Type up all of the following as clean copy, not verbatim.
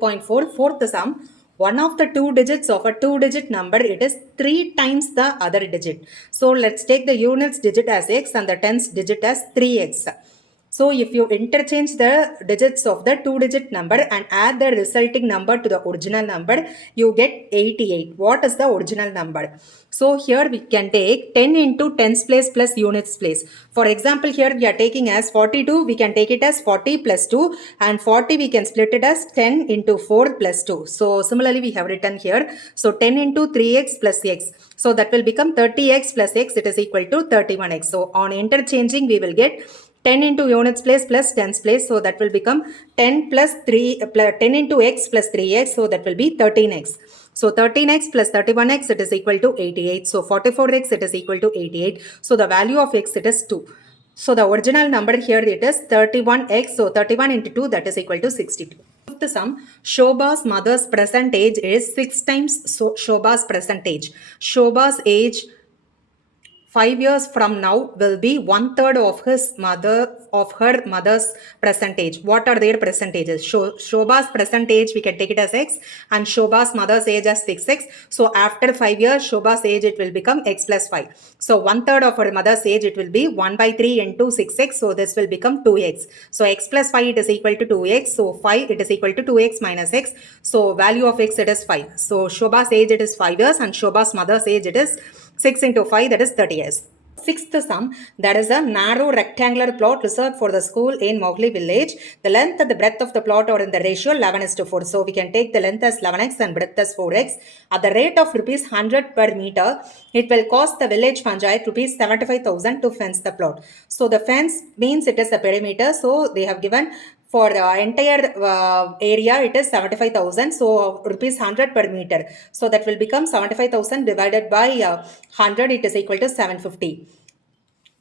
2.4. Fourth sum, one of the two digits of a two-digit number, it is 3 times the other digit. So let's take the units digit as x and the tens digit as 3x. So if you interchange the digits of the two-digit number and add the resulting number to the original number, you get 88. What is the original number? So here we can take 10 into tens place plus units place. For example, here we are taking as 42, we can take it as 40 plus 2, and 40 we can split it as 10 into 4 plus 2. So similarly we have written here, so 10 into 3x plus x. So that will become 30x plus x, it is equal to 31x. So on interchanging we will get 10 into units place plus tens place, so that will become 10 plus 3 10 into x plus 3x, so that will be 13x. So 13x plus 31x, it is equal to 88. So 44x, it is equal to 88. So the value of x, it is 2. So the original number here, it is 31x. So 31 into 2, that is equal to 62. Fifth sum, Shobha's mother's present age is 6 times Shobha's present age. Shobha's age 5 years from now will be 1/3 of her mother's present age. What are their percentages? Shobha's present age, we can take it as x, and Shobha's mother's age as 6x. So after 5 years, Shobha's age, it will become x plus 5. So 1/3 of her mother's age, it will be 1/3 into 6x. So this will become 2x. So x plus 5, it is equal to 2x. So 5, it is equal to 2x minus x. So value of x, it is 5. So Shobha's age, it is 5 years, and Shobha's mother's age, it is 6 into 5, that is 30 years. Sixth sum, that is a narrow rectangular plot reserved for the school in Mowgli village. The length and the breadth of the plot are in the ratio 11:4. So we can take the length as 11x and breadth as 4x. At the rate of rupees 100 per meter, it will cost the village panchayat rupees 75,000 to fence the plot. So the fence means it is a perimeter. So they have given for the entire area, it is 75,000. So rupees 100 per meter. So that will become 75,000 divided by 100. It is equal to 750.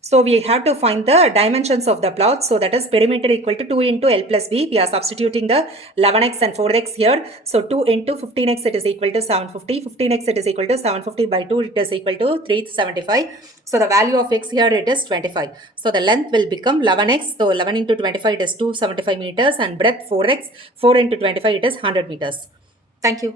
So we have to find the dimensions of the plot. So that is perimeter equal to 2 into L plus B. We are substituting the 11x and 4x here. So 2 into 15x, it is equal to 750. 15x, it is equal to 750 by 2. It is equal to 375. So the value of x here, it is 25. So the length will become 11x. So 11 into 25, it is 275 meters, and breadth 4x. 4 into 25, it is 100 meters. Thank you.